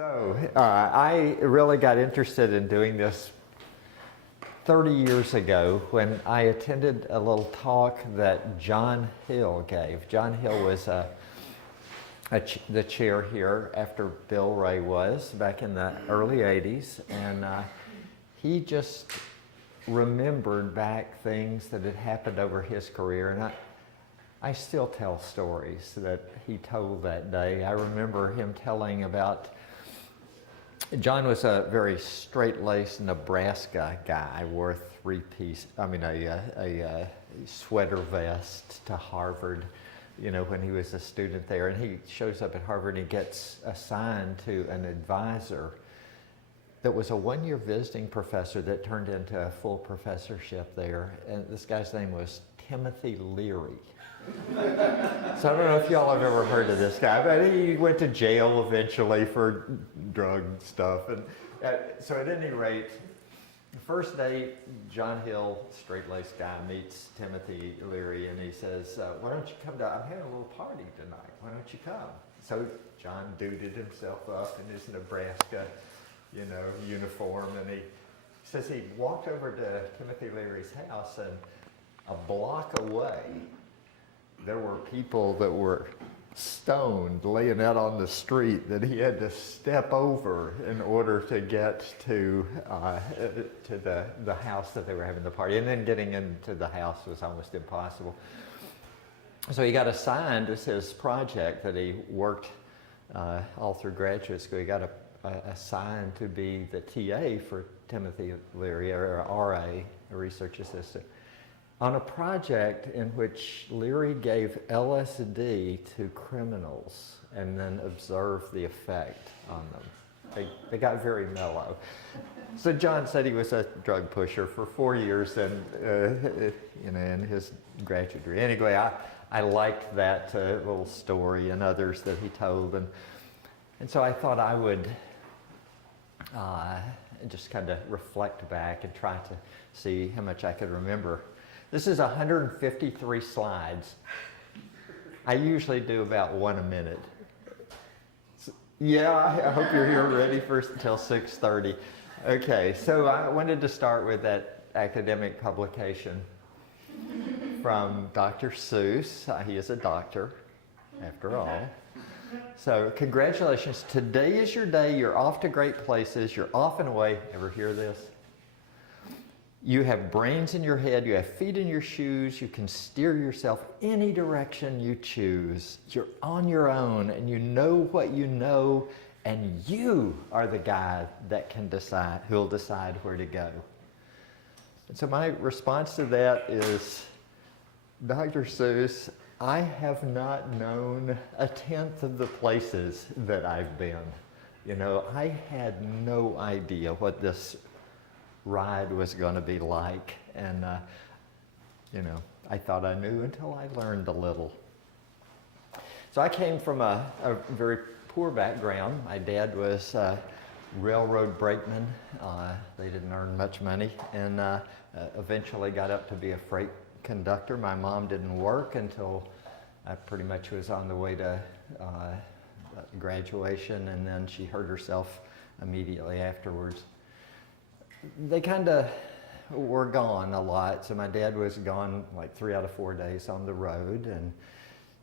I really got interested in doing this 30 years ago when I attended a little talk that John Hill gave. John Hill was the chair here after Bill Ray was back in the early 80s, and he just remembered back things that had happened over his career, and I still tell stories that he told that day. I remember him telling about, John was a very straight-laced Nebraska guy, wore a sweater vest to Harvard, when he was a student there. And he shows up at Harvard and he gets assigned to an advisor that was a one-year visiting professor that turned into a full professorship there. And this guy's name was Timothy Leary. So I don't know if y'all have ever heard of this guy, but he went to jail eventually for drug stuff. And so at any rate, the first day, John Hill, straight-laced guy, meets Timothy Leary, and he says, why don't you come down? I'm having a little party tonight. Why don't you come? So John duded himself up in his Nebraska, uniform, and he says he walked over to Timothy Leary's house, and a block away, there were people that were stoned, laying out on the street that he had to step over in order to get to the house that they were having the party. And then getting into the house was almost impossible. So he got assigned as his project that he worked all through graduate school. He got assigned to be the TA for Timothy Leary, or RA, a research assistant, on a project in which Leary gave LSD to criminals and then observed the effect on them. They got very mellow. So John said he was a drug pusher for 4 years and in his graduate degree. Anyway, I liked that little story and others that he told, and so I thought I would just kind of reflect back and try to see how much I could remember. This is 153 slides. I usually do about one a minute. Yeah, I hope you're here ready until 6:30. Okay, so I wanted to start with that academic publication from Dr. Seuss. He is a doctor, after all. So congratulations. Today is your day. You're off to great places. You're off and away. Ever hear this? You have brains in your head, you have feet in your shoes, you can steer yourself any direction you choose. You're on your own and you know what you know, and you are the guy that can decide, who'll decide where to go. And so my response to that is, Dr. Seuss, I have not known a tenth of the places that I've been. I had no idea what this ride was going to be like, and I thought I knew until I learned a little. So I came from a very poor background. My dad was a railroad brakeman. They didn't earn much money, and eventually got up to be a freight conductor. My mom didn't work until I pretty much was on the way to graduation, and then she hurt herself immediately afterwards. They kind of were gone a lot, so my dad was gone like 3 out of 4 days on the road, and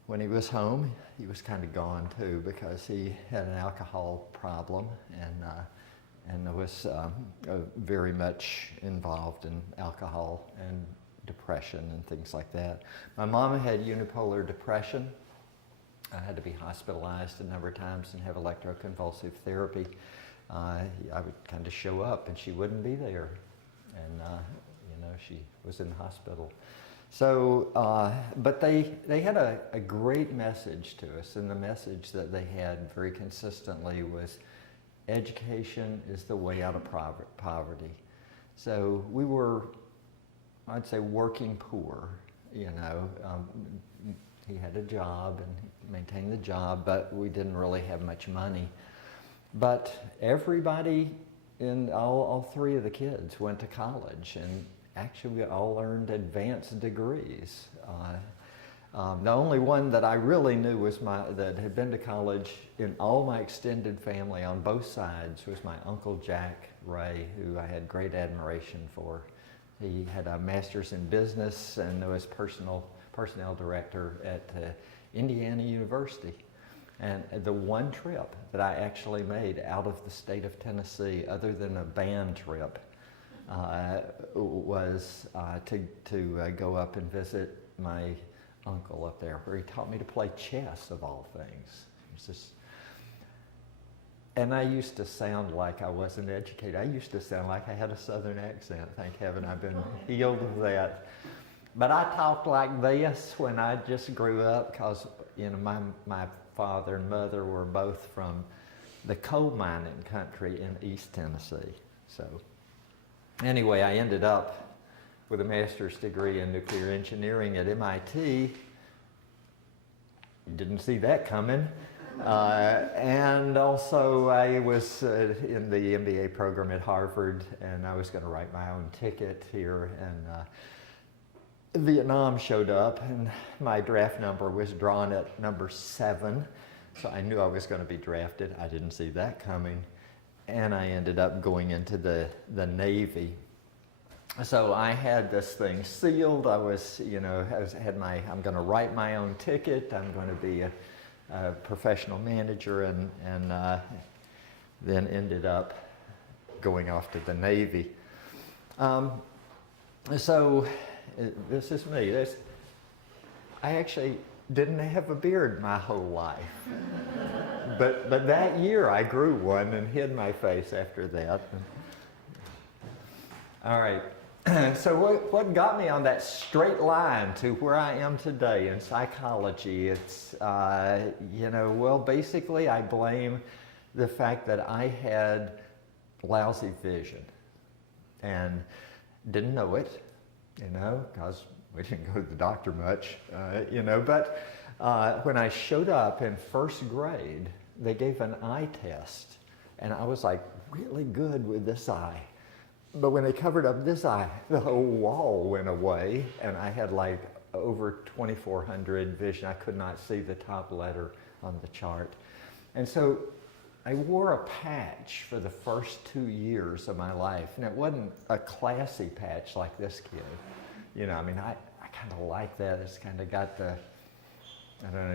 when he was home, he was kind of gone too, because he had an alcohol problem and was very much involved in alcohol and depression and things like that. My mom had unipolar depression. I had to be hospitalized a number of times and have electroconvulsive therapy. I would kind of show up and she wouldn't be there, and she was in the hospital. So, but they had a great message to us, and the message that they had very consistently was, education is the way out of poverty. So we were, I'd say, working poor. He had a job and he maintained the job, but we didn't really have much money. But everybody all three of the kids went to college, and actually we all earned advanced degrees. The only one that I really knew was that had been to college in all my extended family on both sides was my Uncle Jack Ray, who I had great admiration for. He had a master's in business and was personnel director at Indiana University. And the one trip that I actually made out of the state of Tennessee, other than a band trip, was to go up and visit my uncle up there, where he taught me to play chess, of all things. It was and I used to sound like I wasn't educated. I used to sound like I had a Southern accent. Thank heaven I've been healed of that. But I talked like this when I just grew up, because my father and mother were both from the coal mining country in East Tennessee. So anyway, I ended up with a master's degree in nuclear engineering at MIT. Didn't see that coming. And also I was in the MBA program at Harvard, and I was going to write my own ticket here, and Vietnam showed up, and my draft number was drawn at number 7, so I knew I was going to be drafted. I didn't see that coming, and I ended up going into the Navy. So I had this thing sealed. I'm going to write my own ticket. I'm going to be a professional manager, and then ended up going off to the Navy. So this is me. I actually didn't have a beard my whole life. but that year I grew one and hid my face after that. All right. So what got me on that straight line to where I am today in psychology? It's, basically I blame the fact that I had lousy vision and didn't know it, because we didn't go to the doctor much, but when I showed up in first grade, they gave an eye test, and I was like really good with this eye. But when they covered up this eye, the whole wall went away, and I had like over 2400 vision. I could not see the top letter on the chart. And so I wore a patch for the first 2 years of my life, and it wasn't a classy patch like this kid. I kind of like that. It's kind of got the,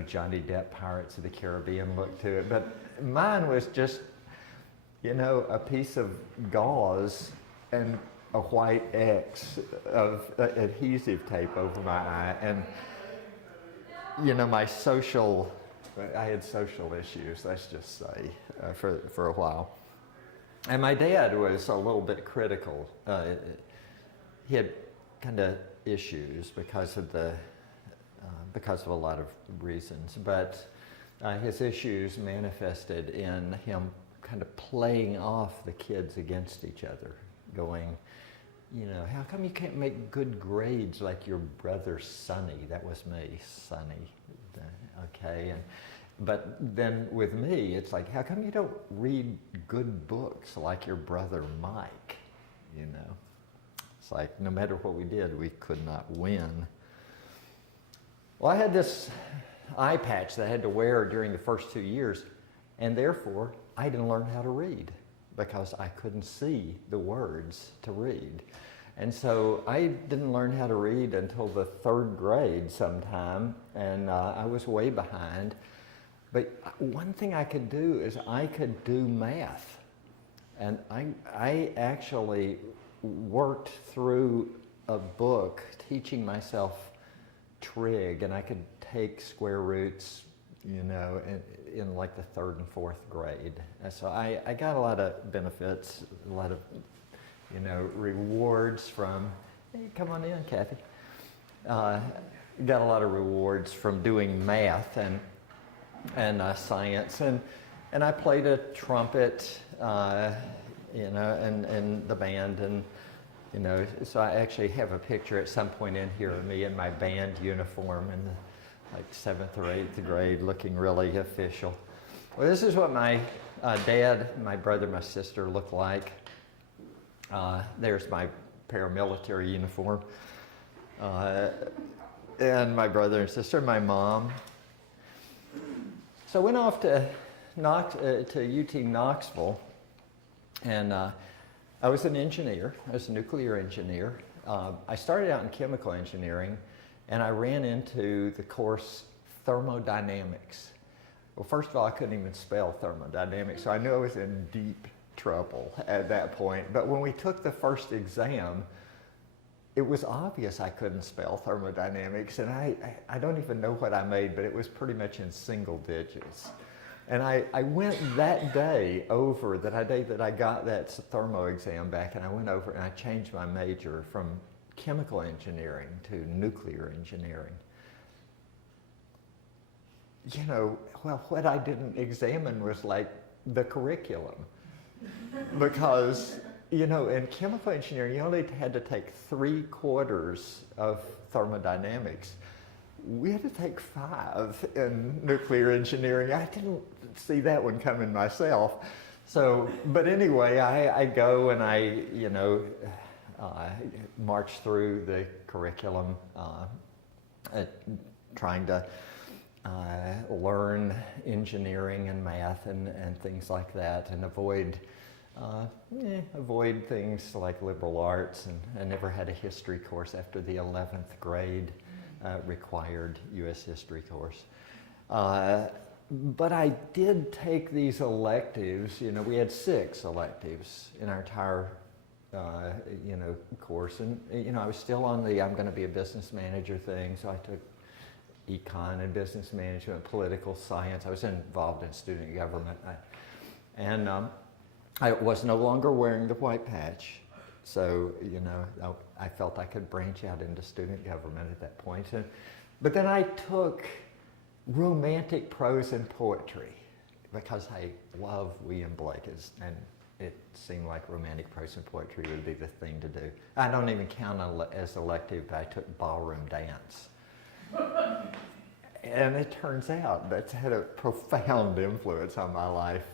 Johnny Depp Pirates of the Caribbean look to it. But mine was just, a piece of gauze and a white X of adhesive tape over my eye. And, I had social issues, let's just say, for a while. And my dad was a little bit critical. He had kind of issues because of a lot of reasons, but his issues manifested in him kind of playing off the kids against each other, going, how come you can't make good grades like your brother Sonny? That was me, Sonny. Okay, but then with me, it's like, how come you don't read good books like your brother Mike? It's like, no matter what we did, we could not win. Well, I had this eye patch that I had to wear during the first 2 years, and therefore I didn't learn how to read because I couldn't see the words to read. And so I didn't learn how to read until the 3rd grade sometime, and I was way behind. But one thing I could do is I could do math. And I actually worked through a book teaching myself trig, and I could take square roots, in like the 3rd and 4th grade. And so I got a lot of benefits, a lot of, rewards from, hey, come on in, Kathy. Got a lot of rewards from doing math and science, and I played a trumpet, in the band, and so I actually have a picture at some point in here of me in my band uniform in the 7th or 8th grade, looking really official. Well, this is what my dad, my brother, my sister looked like. There's my paramilitary uniform. and my brother and sister, and my mom. So I went off to UT Knoxville, and I was an engineer. I was a nuclear engineer. I started out in chemical engineering, and I ran into the course thermodynamics. Well, first of all, I couldn't even spell thermodynamics, so I knew I was in deep trouble at that point. But when we took the first exam, it was obvious I couldn't spell thermodynamics, and I don't even know what I made, but it was pretty much in single digits. And I went that day over, that day that I got that thermo exam back, and I went over and I changed my major from chemical engineering to nuclear engineering. You know, well, what I didn't examine was like the curriculum. Because, you know, in chemical engineering, you only had to take 3/4 of thermodynamics. We had to take 5 in nuclear engineering. I didn't see that one coming myself. So, but anyway, I go and I, you know, march through the curriculum, trying to learn engineering and math and things like that, and avoid things like liberal arts. And I never had a history course after the 11th grade required U.S. history course. But I did take these electives. You know, we had 6 electives in our entire you know, course. And, you know, I was still on the I'm going to be a business manager thing, so I took econ and business management, political science. I was involved in student government. I was no longer wearing the white patch. So, you know, I felt I could branch out into student government at that point. But then I took romantic prose and poetry because I love William Blake, and it seemed like romantic prose and poetry would be the thing to do. I don't even count as elective, but I took ballroom dance. And it turns out that's had a profound influence on my life.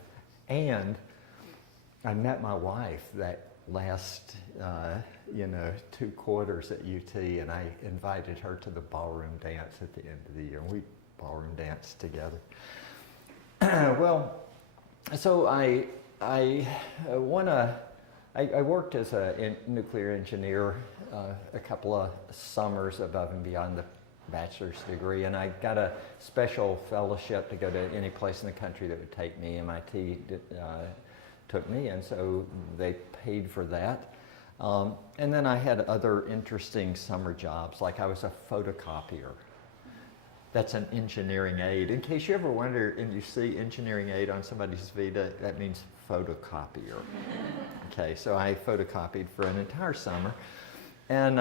And I met my wife that last, you know, 2 quarters at UT, and I invited her to the ballroom dance at the end of the year. We ballroom danced together. Well, so I worked as a nuclear engineer a couple of summers above and beyond the bachelor's degree, and I got a special fellowship to go to any place in the country that would take me. MIT took me, and so they paid for that. And then I had other interesting summer jobs, like I was a photocopier. That's an engineering aid. In case you ever wonder and you see engineering aid on somebody's Vita, that means photocopier. Okay, so I photocopied for an entire summer. And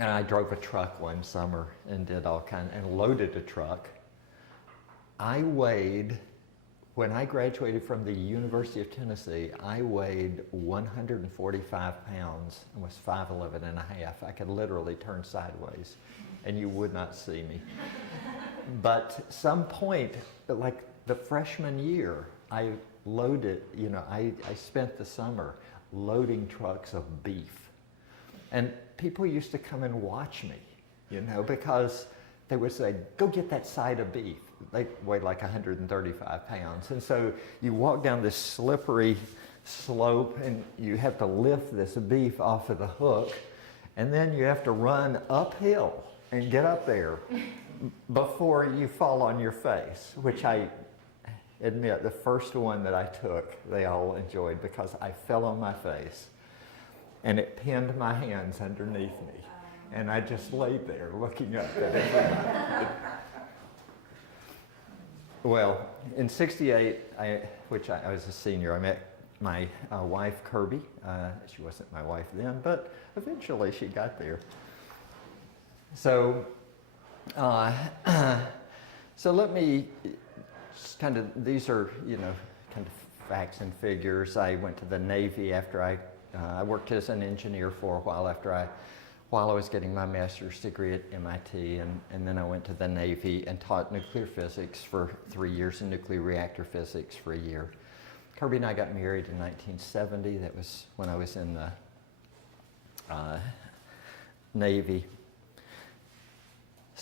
I drove a truck one summer and did all and loaded a truck. I weighed, when I graduated from the University of Tennessee, I weighed 145 pounds and was 5'11" and a half. I could literally turn sideways and you would not see me. But some point, like the freshman year, I loaded, you know, I spent the summer loading trucks of beef. And people used to come and watch me, you know, because they would say, go get that side of beef. They weighed like 135 pounds. And so you walk down this slippery slope and you have to lift this beef off of the hook, and then you have to run uphill and get up there before you fall on your face, which I admit, the first one that I took, they all enjoyed because I fell on my face. And it pinned my hands underneath me. And I just laid there looking up at everybody. Well, in '68, I was a senior, I met my wife, Kirby. She wasn't my wife then, but eventually she got there. So, so let me kind of, these are, you know, kind of facts and figures. I went to the Navy after I worked as an engineer for a while while I was getting my master's degree at MIT, and then I went to the Navy and taught nuclear physics for 3 years and nuclear reactor physics for a year. Kirby and I got married in 1970. That was when I was in the Navy.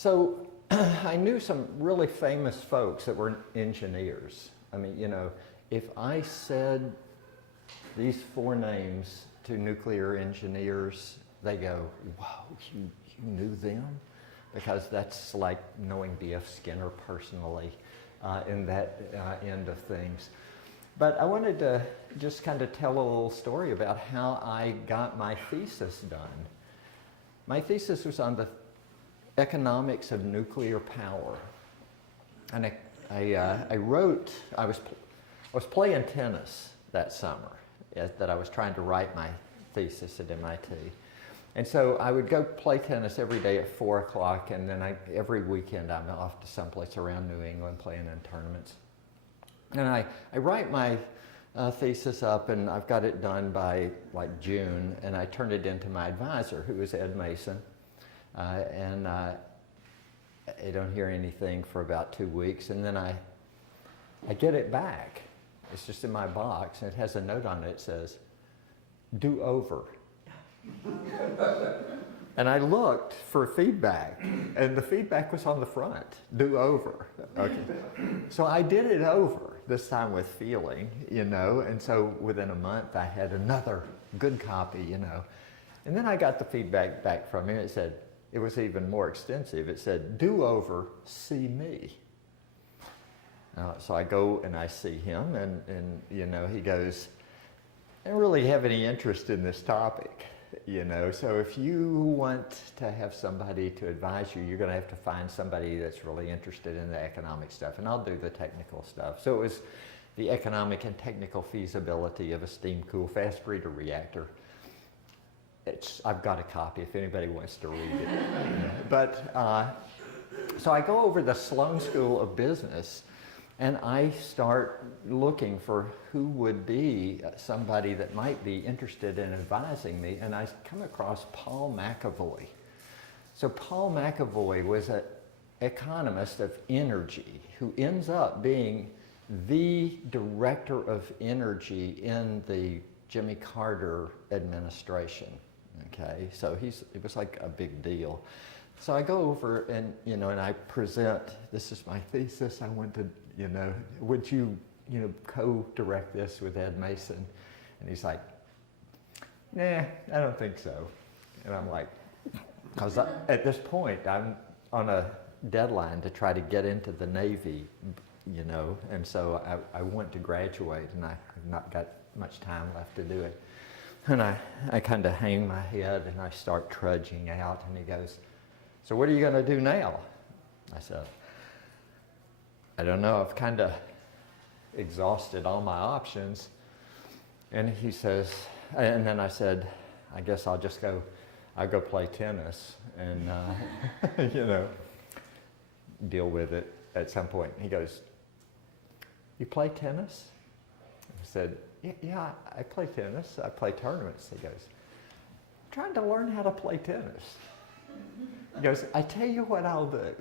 So I knew some really famous folks that were engineers. I mean, you know, if I said these 4 names to nuclear engineers, they go, wow, you knew them? Because that's like knowing B.F. Skinner personally in that end of things. But I wanted to just kind of tell a little story about how I got my thesis done. My thesis was on the economics of nuclear power. And I was playing tennis that summer that I was trying to write my thesis at MIT. And so I would go play tennis every day at 4 o'clock, and then every weekend I'm off to someplace around New England playing in tournaments. And I write my thesis up, and I've got it done by like June, and I turned it into my advisor, who is Ed Mason. And I don't hear anything for about 2 weeks, and then I get it back. It's just in my box, and it has a note on it that says, "Do over." And I looked for feedback, and the feedback was on the front, "Do over." Okay. So I did it over, this time with feeling, you know, and so within a month I had another good copy, you know. And then I got the feedback back from him. It said, it was even more extensive. It said, "Do over, see me." So I go and I see him, and you know, he goes, "I don't really have any interest in this topic. You know, so if you want to have somebody to advise you, you're going to have to find somebody that's really interested in the economic stuff, and I'll do the technical stuff." So it was the economic and technical feasibility of a steam-cooled fast breeder reactor. I've got a copy if anybody wants to read it. But so I go over the Sloan School of Business, and I start looking for who would be somebody that might be interested in advising me, and I come across Paul McAvoy. So Paul McAvoy was an economist of energy who ends up being the director of energy in the Jimmy Carter administration. Okay, so it was like a big deal. So I go over and, you know, and I present, this is my thesis. I want to, you know, would you, you know, co-direct this with Ed Mason? And he's like, "Nah, I don't think so." And I'm like, because at this point, I'm on a deadline to try to get into the Navy, you know, and so I want to graduate, and I've not got much time left to do it. And I kind of hang my head, and I start trudging out, and he goes, "So what are you going to do now?" I said, "I don't know. I've kind of exhausted all my options." And he says, and then I said, "I guess I'll go play tennis and, you know, deal with it at some point." He goes, "You play tennis?" I said, Yeah, I play tennis. I play tournaments." He goes, "I'm trying to learn how to play tennis." He goes, "I tell you what I'll do.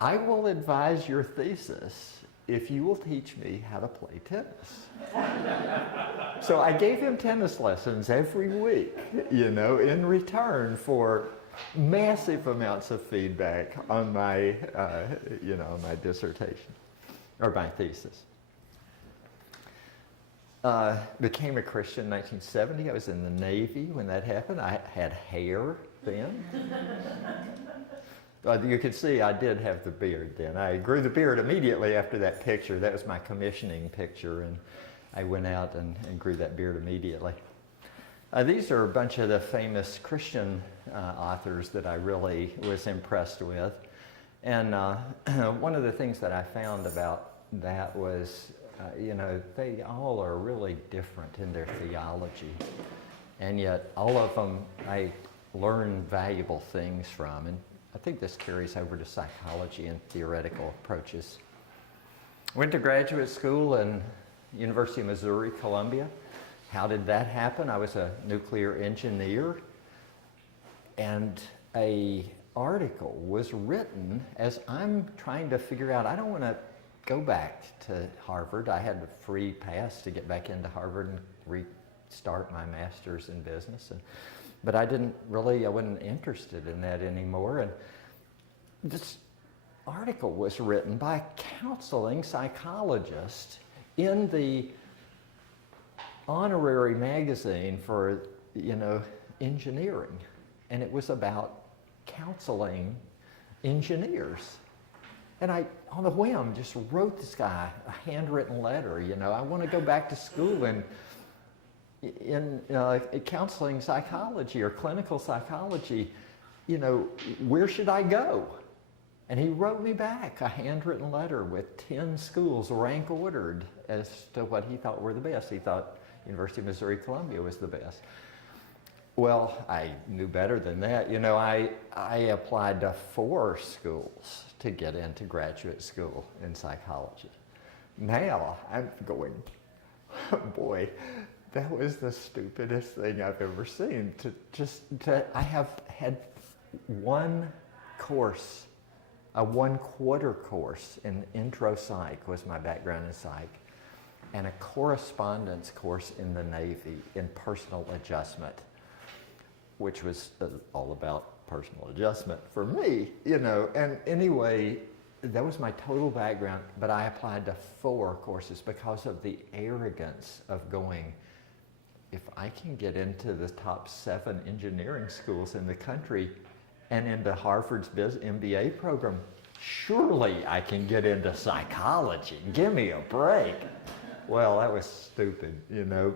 I will advise your thesis if you will teach me how to play tennis." So I gave him tennis lessons every week, you know, in return for massive amounts of feedback on my, you know, my dissertation or my thesis. Became a Christian in 1970. I was in the Navy when that happened. I had hair then. You can see I did have the beard then. I grew the beard immediately after that picture. That was my commissioning picture, and I went out and grew that beard immediately. These are a bunch of the famous Christian authors that I really was impressed with. And one of the things that I found about that was, you know, they all are really different in their theology. And yet all of them I learned valuable things from. And I think this carries over to psychology and theoretical approaches. Went to graduate school in University of Missouri, Columbia. How did that happen? I was a nuclear engineer, and an article was written as I'm trying to figure out, I don't want to go back to Harvard. I had a free pass to get back into Harvard and restart my master's in business. But I wasn't interested in that anymore. And this article was written by a counseling psychologist in the honorary magazine for, engineering. And it was about counseling engineers. And I, on a whim, just wrote this guy a handwritten letter. I want to go back to school in counseling psychology or clinical psychology. Where should I go? And he wrote me back a handwritten letter with 10 schools rank ordered as to what he thought were the best. He thought University of Missouri Columbia was the best. Well, I knew better than that. I applied to 4 schools to get into graduate school in psychology. Now I'm going, boy, that was the stupidest thing I've ever seen. I have had one course, a 1/4 course in intro psych was my background in psych, and a correspondence course in the Navy in personal adjustment, which was all about personal adjustment for me, and anyway, that was my total background, but I applied to 4 courses because of the arrogance of going, if I can get into the top 7 engineering schools in the country and into Harvard's MBA program, surely I can get into psychology. Give me a break. Well, that was stupid,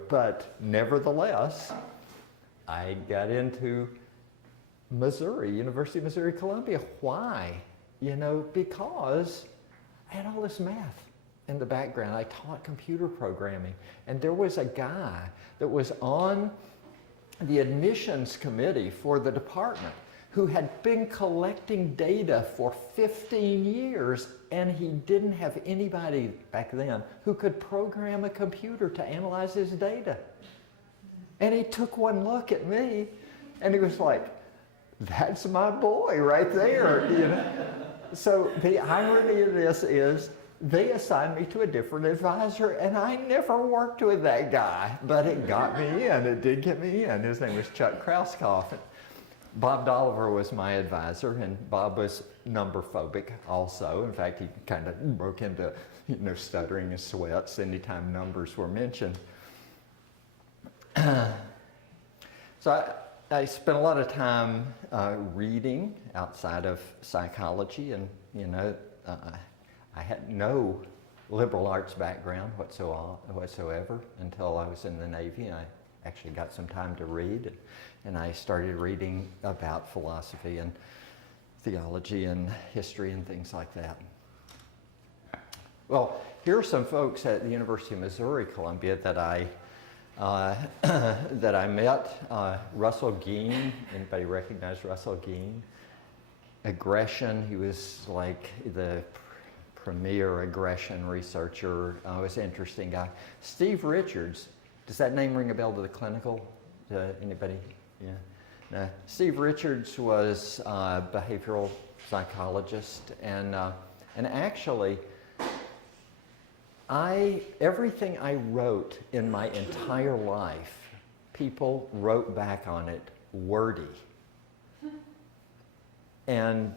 but nevertheless, I got into Missouri, University of Missouri Columbia. Why? Because I had all this math in the background. I taught computer programming, and there was a guy that was on the admissions committee for the department who had been collecting data for 15 years, and he didn't have anybody back then who could program a computer to analyze his data. And he took one look at me, and he was like, that's my boy right there, So the irony of this is they assigned me to a different advisor, and I never worked with that guy, but it got me in. It did get me in. His name was Chuck Krauskopf. Bob Dolliver was my advisor, and Bob was number phobic also. In fact, he kind of broke into, stuttering his sweats anytime numbers were mentioned. So I spent a lot of time reading outside of psychology, and I had no liberal arts background whatsoever until I was in the Navy. I actually got some time to read, and I started reading about philosophy and theology and history and things like that. Well, here are some folks at the University of Missouri Columbia that I met. Russell Geen. Anybody recognize Russell Geen? Aggression. He was like the premier aggression researcher. Was an interesting guy. Steve Richards. Does that name ring a bell to the clinical? Anybody? Yeah. No. Steve Richards was a behavioral psychologist, and actually, everything I wrote in my entire life, people wrote back on it wordy. And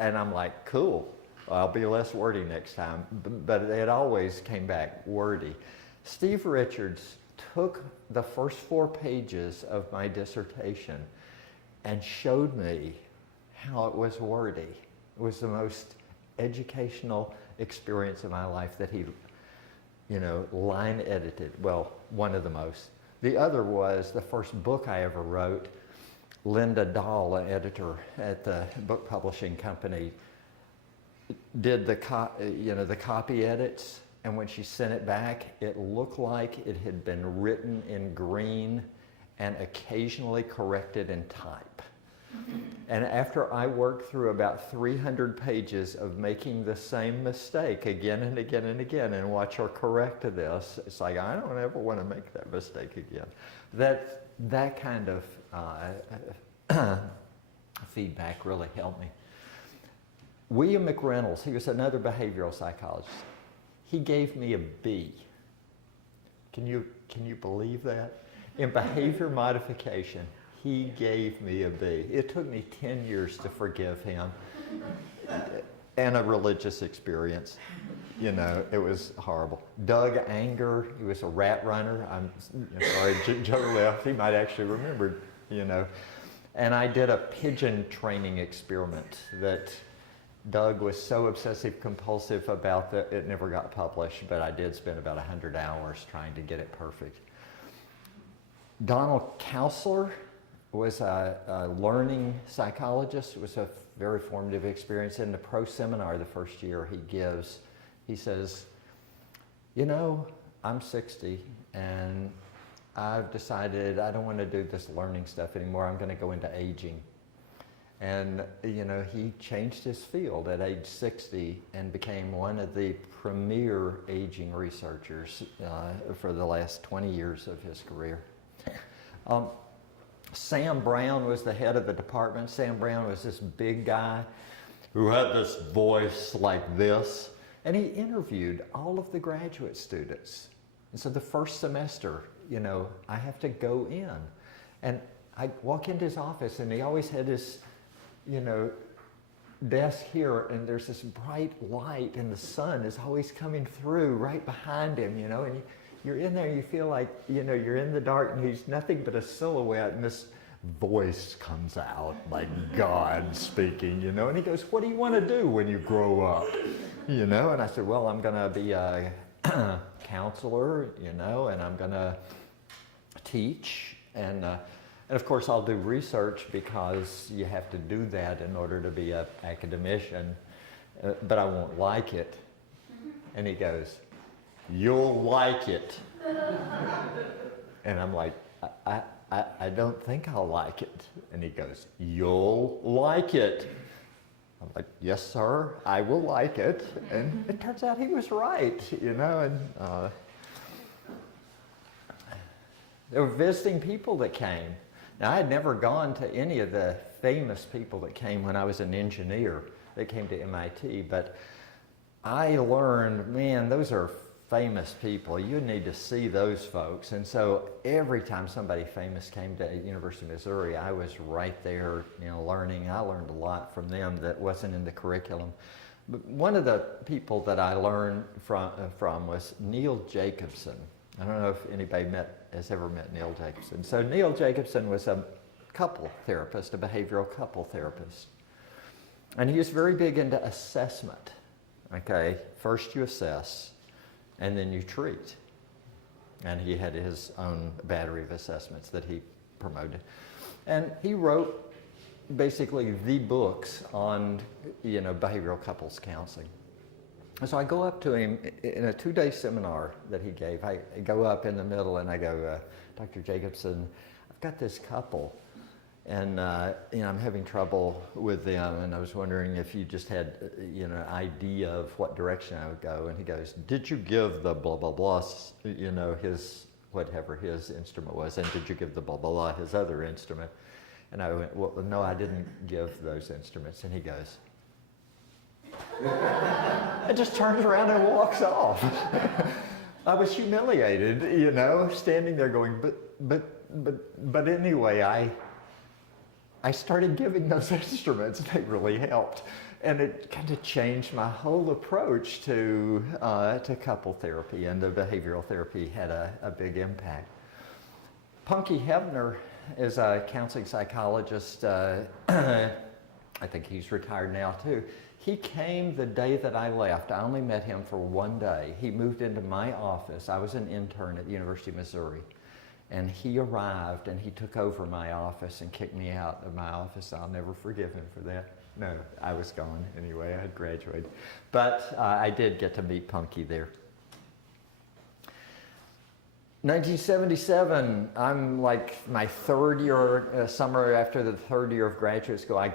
I'm like, cool, I'll be less wordy next time. But it always came back wordy. Steve Richards took the first 4 pages of my dissertation and showed me how it was wordy. It was the most educational experience of my life that he, line edited. Well, one of the most. The other was the first book I ever wrote. Linda Dahl, an editor at the book publishing company, did the copy edits, and when she sent it back, it looked like it had been written in green and occasionally corrected in type. And after I worked through about 300 pages of making the same mistake again and again and again, and watch her correct this, it's like, I don't ever want to make that mistake again. That kind of feedback really helped me. William McReynolds, he was another behavioral psychologist. He gave me a B. Can you believe that? In behavior modification, He gave me a B. It took me 10 years to forgive him, and a religious experience. You know, it was horrible. Doug Anger, he was a rat runner. I'm sorry, Joe left. He might actually remember, you know. And I did a pigeon training experiment that Doug was so obsessive compulsive about that it never got published, but I did spend about 100 hours trying to get it perfect. Donald Counselor was a learning psychologist. It was a very formative experience. In the pro seminar the first year he gives, he says, you know, I'm 60 and I've decided I don't want to do this learning stuff anymore. I'm going to go into aging. And, you know, he changed his field at age 60 and became one of the premier aging researchers for the last 20 years of his career. Sam Brown was the head of the department. Sam Brown was this big guy who had this voice like this. And he interviewed all of the graduate students. And so the first semester, you know, I have to go in. And I walk into his office and he always had this, you know, desk here, and there's this bright light and the sun is always coming through right behind him, you know, and you're in there, you feel like, you know, you're in the dark and he's nothing but a silhouette, and this voice comes out like God speaking, you know, and he goes, what do you want to do when you grow up? You know, and I said, well, I'm going to be a counselor, you know, and I'm going to teach, and of course I'll do research because you have to do that in order to be an academician, but I won't like it. And he goes, you'll like it. And I'm like, I don't think I'll like it. And he goes, you'll like it. I'm like, yes, sir, I will like it. And it turns out he was right, you know. And there were visiting people that came. Now, I had never gone to any of the famous people that came when I was an engineer. They came to MIT, but I learned, man, those are famous people. You need to see those folks. And so every time somebody famous came to University of Missouri, I was right there, you know, learning. I learned a lot from them that wasn't in the curriculum. But one of the people that I learned from was Neil Jacobson. I don't know if anybody has ever met Neil Jacobson. So Neil Jacobson was a couple therapist, a behavioral couple therapist. And he was very big into assessment. Okay, first you assess, and then you treat. And he had his own battery of assessments that he promoted. And he wrote basically the books on, you know, behavioral couples counseling. And so I go up to him in a 2-day seminar that he gave. I go up in the middle and I go, Dr. Jacobson, I've got this couple and you know, I'm having trouble with them, and I was wondering if you just had, you know, an idea of what direction I would go. And he goes, did you give the blah, blah, blah, you know, his, whatever his instrument was, and did you give the blah, blah, blah, his other instrument? And I went, well, no, I didn't give those instruments. And he goes, and just turns around and walks off. I was humiliated, you know, standing there going, but anyway, I started giving those instruments. They really helped. And it kind of changed my whole approach to couple therapy, and the behavioral therapy had a big impact. Punky Hebner is a counseling psychologist. I think he's retired now too. He came the day that I left. I only met him for one day. He moved into my office. I was an intern at the University of Missouri. And he arrived and he took over my office and kicked me out of my office. I'll never forgive him for that. No, I was gone anyway. I had graduated. But I did get to meet Punky there. 1977, I'm like my third year, summer after the third year of graduate school, I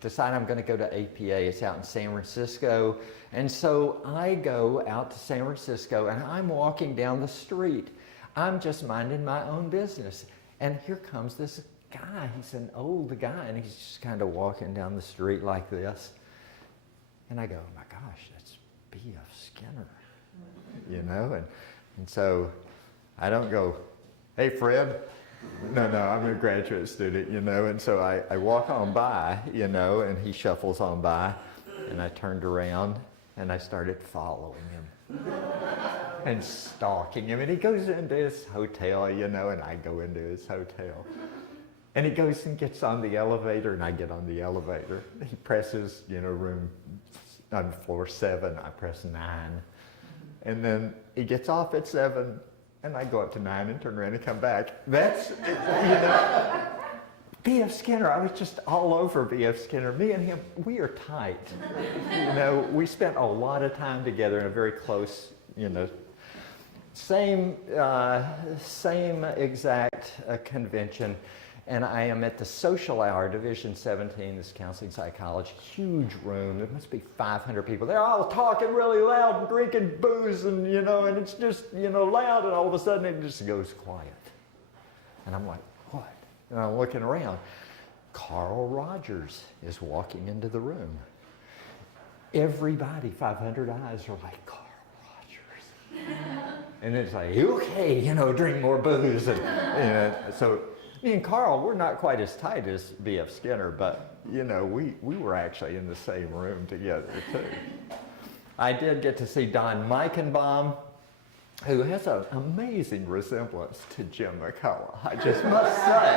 decide I'm going to go to APA. It's out in San Francisco. And so I go out to San Francisco and I'm walking down the street. I'm just minding my own business. And here comes this guy. He's an old guy, and he's just kind of walking down the street like this. And I go, oh my gosh, that's B.F. Skinner, you know? And so I don't go, hey, Fred, No, I'm a graduate student, and so I walk on by, and he shuffles on by, and I turned around and I started following him and stalking him. And he goes into his hotel, and I go into his hotel. And he goes and gets on the elevator, and I get on the elevator. He presses, room on floor 7, I press 9. And then he gets off at 7, and I go up to 9 and turn around and come back. That's, B.F. Skinner, I was just all over B.F. Skinner. Me and him, we are tight. We spent a lot of time together in a very close, same exact convention. And I am at the social hour, Division 17, this counseling psychology, huge room. There must be 500 people. They're all talking really loud and drinking booze and, and it's just, loud, and all of a sudden it just goes quiet. And I'm like, what? And I'm looking around. Carl Rogers is walking into the room. Everybody, 500 eyes are like, Carl Rogers. And it's like, okay, drink more booze. And, so me and Carl, we're not quite as tight as B.F. Skinner, but, we were actually in the same room together, too. I did get to see Don Meichenbaum, who has an amazing resemblance to Jim McCullough, I just must say.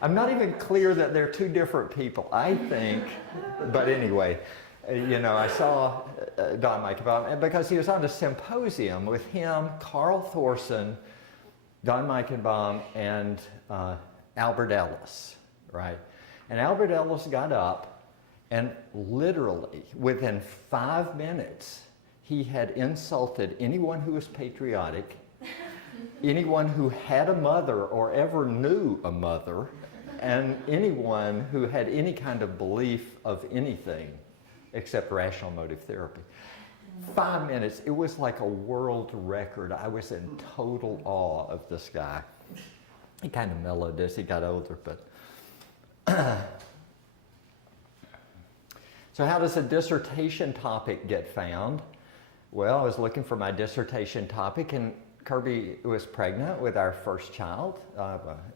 I'm not even clear that they're two different people, I think. But anyway, I saw Don Meichenbaum because he was on a symposium with him, Carl Thorson, Don Meichenbaum, and Albert Ellis, right? And Albert Ellis got up, and literally within 5 minutes, he had insulted anyone who was patriotic, anyone who had a mother or ever knew a mother, and anyone who had any kind of belief of anything except rational motive therapy. 5 minutes, it was like a world record. I was in total awe of this guy. He kind of mellowed as he got older, but. So how does a dissertation topic get found? Well, I was looking for my dissertation topic, and Kirby was pregnant with our first child.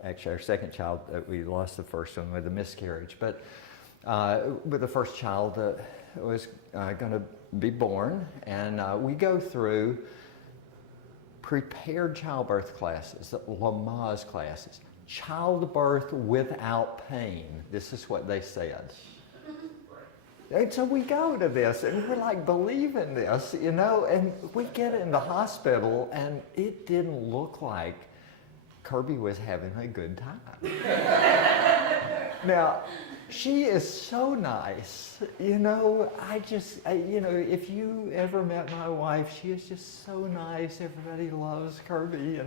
Actually, our second child. We lost the first one with a miscarriage, but with the first child was going to be born, and we go through prepared childbirth classes, Lamaze classes, childbirth without pain. This is what they said. And so we go to this, and we're like, believe in this, and we get in the hospital, and it didn't look like Kirby was having a good time. Now, she is so nice, if you ever met my wife, she is just so nice. Everybody loves Kirby,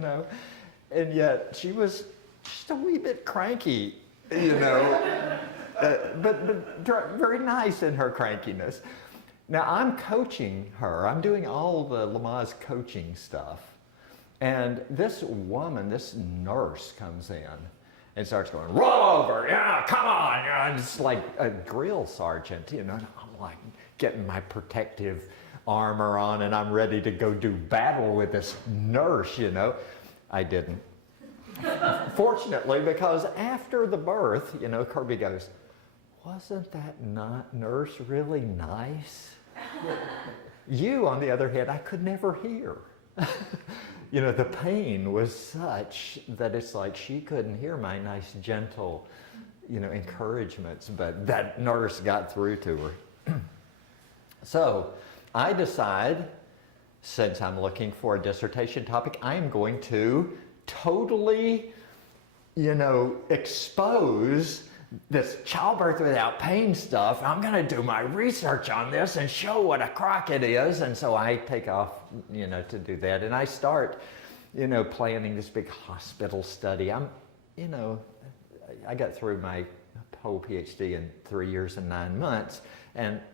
and yet she was just a wee bit cranky, but very nice in her crankiness. Now, I'm coaching her. I'm doing all the Lamaze coaching stuff. And this woman, this nurse comes in and starts going, roll over, yeah, come on. And it's like a drill sergeant, and I'm like getting my protective armor on, and I'm ready to go do battle with this nurse, I didn't. Fortunately, because after the birth, Kirby goes, wasn't that nurse really nice? You, on the other hand, I could never hear. The pain was such that it's like she couldn't hear my nice, gentle, encouragements, but that nurse got through to her. So I decide, since I'm looking for a dissertation topic, I'm going to totally, expose this childbirth without pain stuff. I'm going to do my research on this and show what a crock it is. And so I take off, to do that. And I start, planning this big hospital study. I got through my whole PhD in 3 years and 9 months.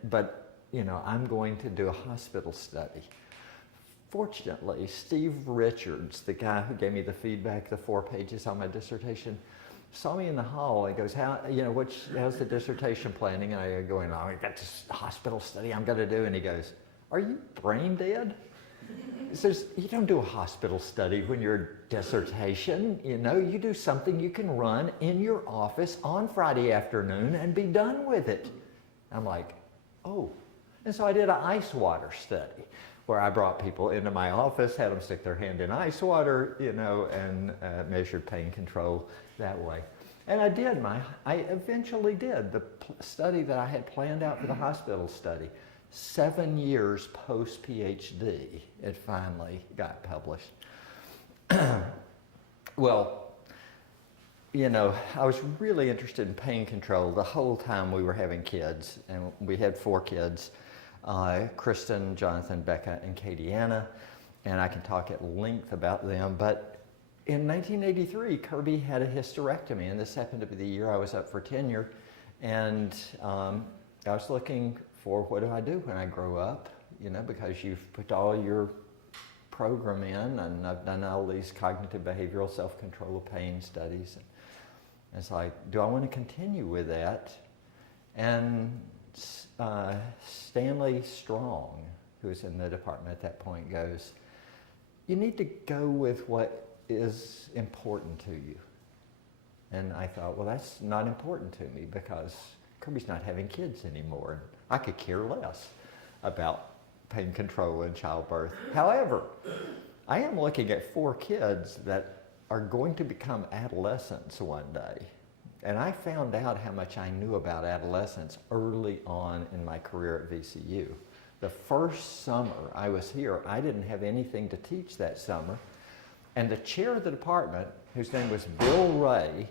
But I'm going to do a hospital study. Fortunately, Steve Richards, the guy who gave me the feedback, the 4 pages on my dissertation, saw me in the hall and goes, how's the dissertation planning? And I go, I got this hospital study I'm going to do. And he goes, are you brain dead? He says, you don't do a hospital study when you're a dissertation, you know, you do something you can run in your office on Friday afternoon and be done with it. I'm like, oh. And so I did an ice water study where I brought people into my office, had them stick their hand in ice water, you know, and measured pain control that way. And I eventually did the study that I had planned out for the hospital study. 7 years post-PhD, it finally got published. Well, you know, I was really interested in pain control the whole time we were having kids, and we had 4 kids, Kristen, Jonathan, Becca, and Katie Anna, and I can talk at length about them, but in 1983, Kirby had a hysterectomy, and this happened to be the year I was up for tenure, and I was looking for what do I do when I grow up, you know, because you've put all your program in, and I've done all these cognitive behavioral self-control of pain studies. And it's like, do I want to continue with that? And Stanley Strong, who was in the department at that point, goes, you need to go with what is important to you. And I thought, well, that's not important to me because Kirby's not having kids anymore. I could care less about pain control and childbirth. However, I am looking at 4 kids that are going to become adolescents one day. And I found out how much I knew about adolescence early on in my career at VCU. The first summer I was here, I didn't have anything to teach that summer. And the chair of the department, whose name was Bill Ray,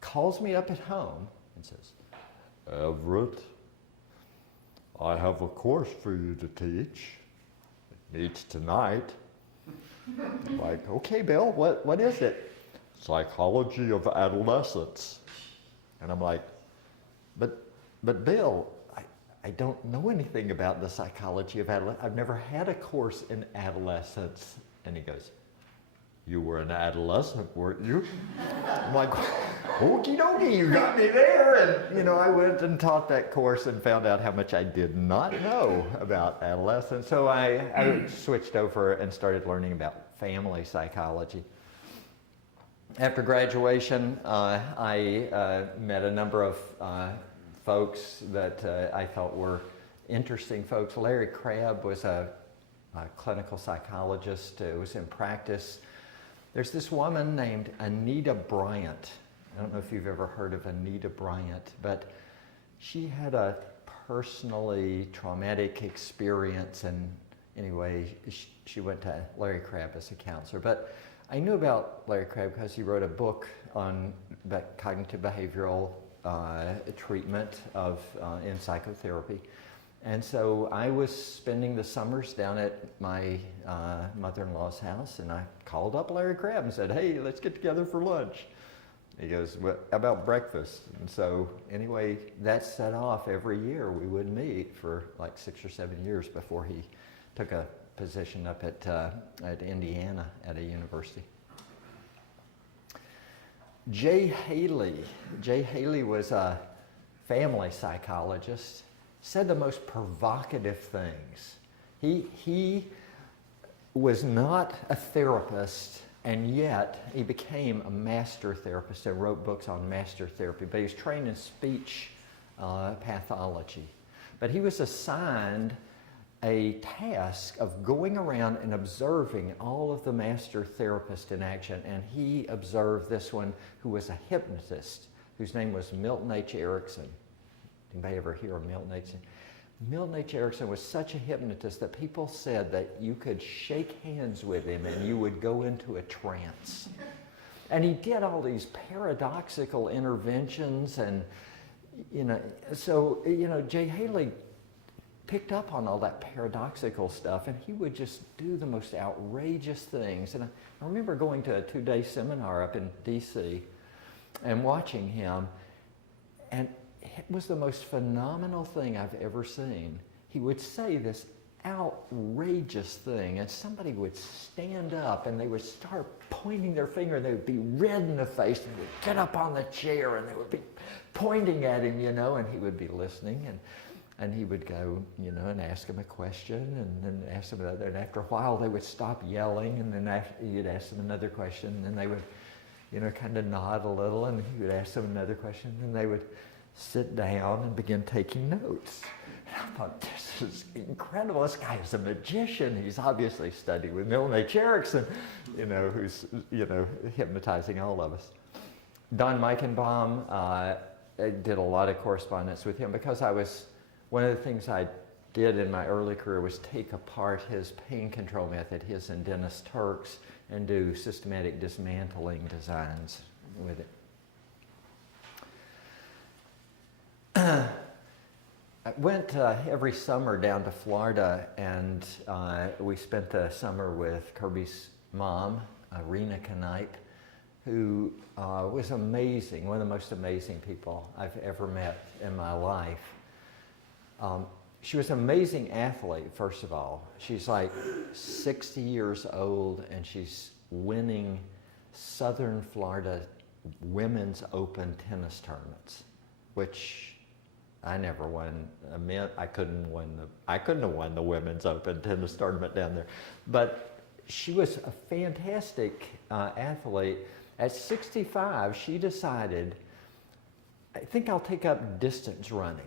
calls me up at home and says, Everett, I have a course for you to teach. It meets tonight. I'm like, okay, Bill, what is it? Psychology of adolescence. And I'm like, but Bill, I don't know anything about the psychology of adolescence. I've never had a course in adolescence. And he goes, you were an adolescent, weren't you? I'm like, okie dokie, you got me there. And, you know, I went and taught that course and found out how much I did not know about adolescence. So I switched over and started learning about family psychology. After graduation, I met a number of folks that I thought were interesting folks. Larry Crabb was a clinical psychologist who was in practice. There's this woman named Anita Bryant. I don't know if you've ever heard of Anita Bryant, but she had a personally traumatic experience, and anyway, she went to Larry Crabb as a counselor. But I knew about Larry Crabb because he wrote a book on cognitive behavioral treatment in psychotherapy. And so I was spending the summers down at my mother-in-law's house, and I called up Larry Crabb and said, hey, let's get together for lunch. He goes, well, how about breakfast? And so anyway, that set off every year. We would meet for like 6 or 7 years before he took a position up at Indiana at a university. Jay Haley was a family psychologist, said the most provocative things. He was not a therapist, and yet he became a master therapist and wrote books on master therapy, but he was trained in speech pathology. But he was assigned a task of going around and observing all of the master therapists in action, and he observed this one who was a hypnotist, whose name was Milton H. Erickson. Anybody ever hear of Milton H.? Milton H. Erickson was such a hypnotist that people said that you could shake hands with him and you would go into a trance. And he did all these paradoxical interventions, and Jay Haley picked up on all that paradoxical stuff, and he would just do the most outrageous things. And I remember going to a 2-day seminar up in D.C. and watching him, and it was the most phenomenal thing I've ever seen. He would say this outrageous thing, and somebody would stand up and they would start pointing their finger, and they would be red in the face, and they would get up on the chair and they would be pointing at him, and he would be listening. And he would go, and ask them a question, and then ask them another. And after a while, they would stop yelling, and then you'd ask them another question, and then they would, kind of nod a little, and he would ask them another question, and they would sit down and begin taking notes. And I thought, this is incredible. This guy is a magician. He's obviously studied with Milton H. Erickson, who's, hypnotizing all of us. Don Meichenbaum, I did a lot of correspondence with him because one of the things I did in my early career was take apart his pain control method, his and Dennis Turk's, and do systematic dismantling designs with it. I went every summer down to Florida, and we spent the summer with Kirby's mom, Rena Knight, who was amazing, one of the most amazing people I've ever met in my life. She was an amazing athlete, first of all. She's like 60 years old, and she's winning Southern Florida Women's Open tennis tournaments, which I never won. I couldn't have won the Women's Open tennis tournament down there. But she was a fantastic athlete. At 65, she decided, I think I'll take up distance running.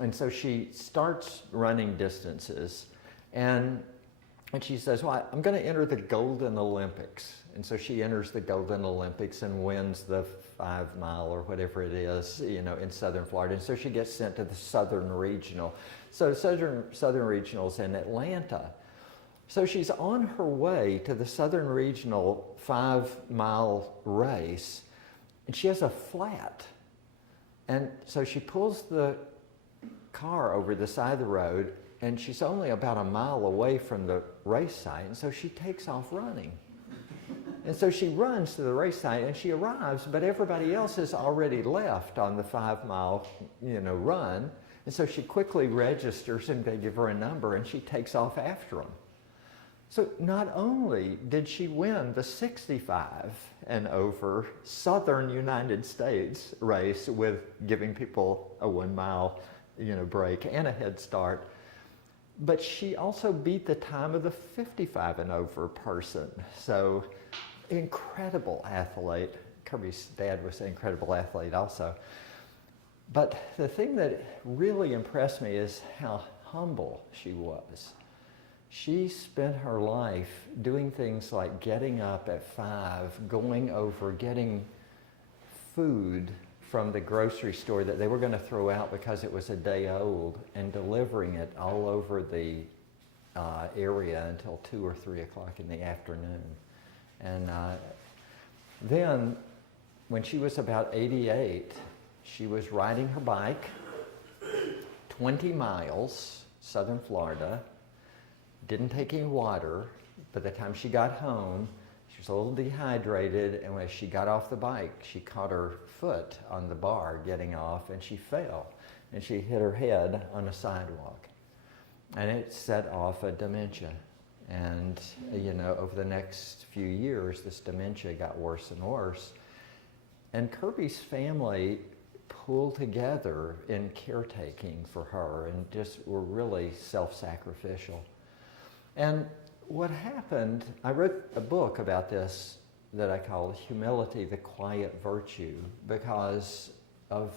And so she starts running distances, and she says, well, I'm going to enter the Golden Olympics. And so she enters the Golden Olympics and wins the 5 mile or whatever it is, in Southern Florida. And so she gets sent to the Southern Regional. So Southern Regional's in Atlanta. So she's on her way to the Southern Regional 5 mile race, and she has a flat. And so she pulls the car over the side of the road, and she's only about a mile away from the race site, and so she takes off running. And so she runs to the race site, and she arrives, but everybody else has already left on the 5 mile, run. And so she quickly registers, and they give her a number, and she takes off after them. So not only did she win the 65 and over Southern United States race with giving people a 1 mile break and a head start, but she also beat the time of the 55 and over person. So incredible athlete. Kirby's dad was an incredible athlete also. But the thing that really impressed me is how humble she was. She spent her life doing things like getting up at 5, going over, getting food from the grocery store that they were going to throw out because it was a day old, and delivering it all over the area until 2 or 3 o'clock in the afternoon. And then when she was about 88, she was riding her bike 20 miles, Southern Florida, didn't take any water. By the time she got home, she was a little dehydrated, and when she got off the bike, she caught her foot on the bar getting off, and she fell, and she hit her head on a sidewalk. And it set off a dementia. And, over the next few years, this dementia got worse and worse. And Kirby's family pulled together in caretaking for her and just were really self-sacrificial. And what happened, I wrote a book about this that I called Humility, the Quiet Virtue, because of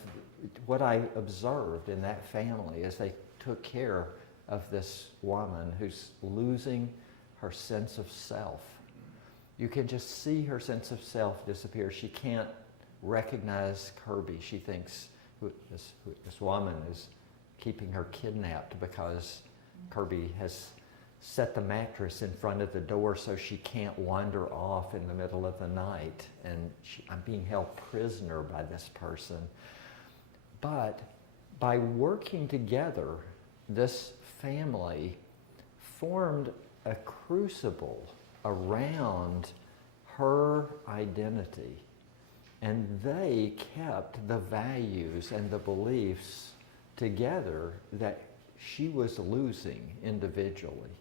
what I observed in that family as they took care of this woman who's losing her sense of self. You can just see her sense of self disappear. She can't recognize Kirby. She thinks this woman is keeping her kidnapped because Kirby has set the mattress in front of the door so she can't wander off in the middle of the night, and I'm being held prisoner by this person. But by working together, this family formed a crucible around her identity, and they kept the values and the beliefs together that she was losing individually.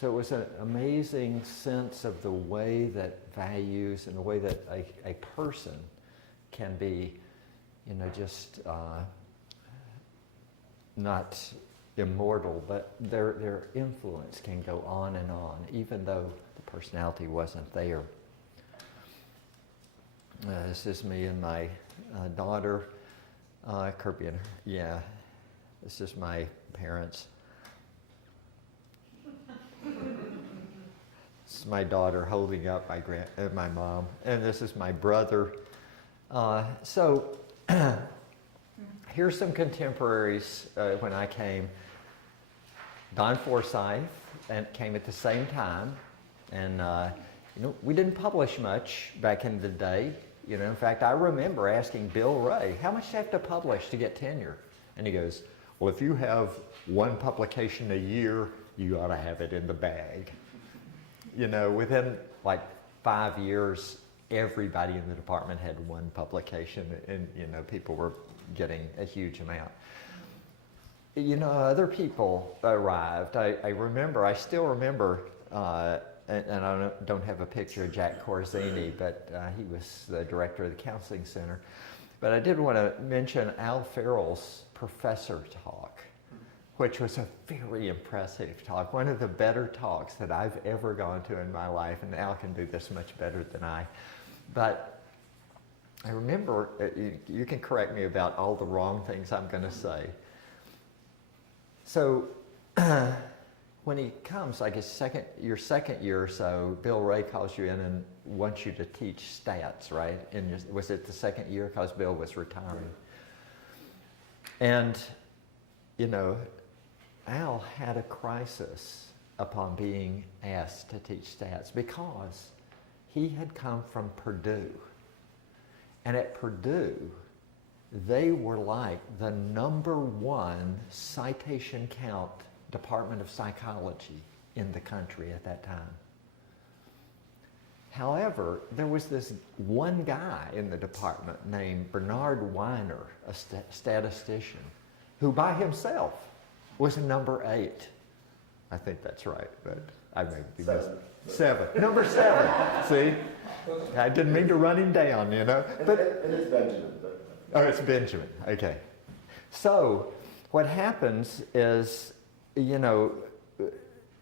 So it was an amazing sense of the way that values and the way that a person can be, just not immortal, but their influence can go on and on, even though the personality wasn't there. This is me and my daughter, Kirby and her. Yeah, this is my parents. This is my daughter holding up my mom, and this is my brother. So here's some contemporaries when I came. Don Forsyth and came at the same time, and we didn't publish much back in the day. In fact, I remember asking Bill Ray, how much do you have to publish to get tenure? And he goes, well, if you have one publication a year, you ought to have it in the bag. Within like 5 years, everybody in the department had one publication, and people were getting a huge amount. Other people arrived. I still remember, and I don't have a picture of Jack Corzini, but he was the director of the counseling center. But I did want to mention Al Farrell's professor talk, which was a very impressive talk, one of the better talks that I've ever gone to in my life, and Al can do this much better than I. But I remember, you can correct me about all the wrong things I'm going to say. So when he comes, like your second year or so, Bill Ray calls you in and wants you to teach stats, right? And was it the second year? Because Bill was retiring. And, Al had a crisis upon being asked to teach stats because he had come from Purdue. And at Purdue, they were like the #1 citation count Department of Psychology in the country at that time. However, there was this one guy in the department named Bernard Weiner, a statistician, who by himself was #8. I think that's right, but I may be missing. 7. #7. See? I didn't mean to run him down, But it's Benjamin. Oh, it's Benjamin. Okay. So what happens is,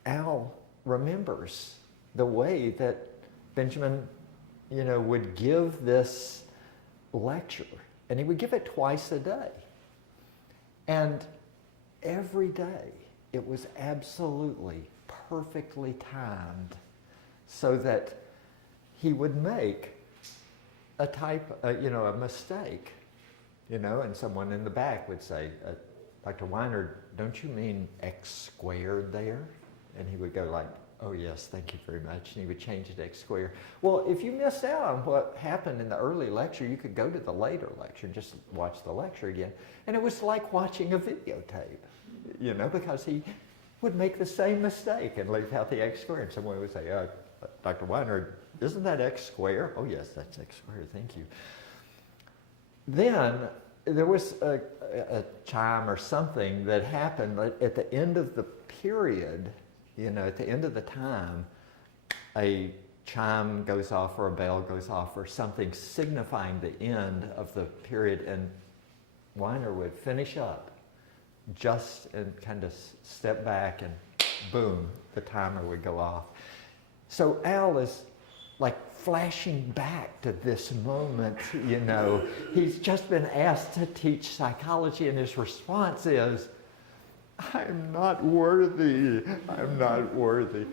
Al remembers the way that Benjamin, would give this lecture, and he would give it twice a day. And every day it was absolutely perfectly timed so that he would make a mistake, and someone in the back would say, Dr. Weiner, don't you mean x squared there? And he would go like, oh yes, thank you very much. And he would change it to x squared. Well, if you missed out on what happened in the early lecture, you could go to the later lecture and just watch the lecture again. And it was like watching a videotape, because he would make the same mistake and leave out the x squared. And someone would say, Dr. Weiner, isn't that x squared? Oh yes, that's x squared, thank you. Then there was a chime or something that happened at the end of the period, at the end of the time, a chime goes off or a bell goes off or something signifying the end of the period, and Weiner would finish up and kind of step back, and boom, the timer would go off. So Al is like flashing back to this moment, He's just been asked to teach psychology, and his response is, I'm not worthy. I'm not worthy.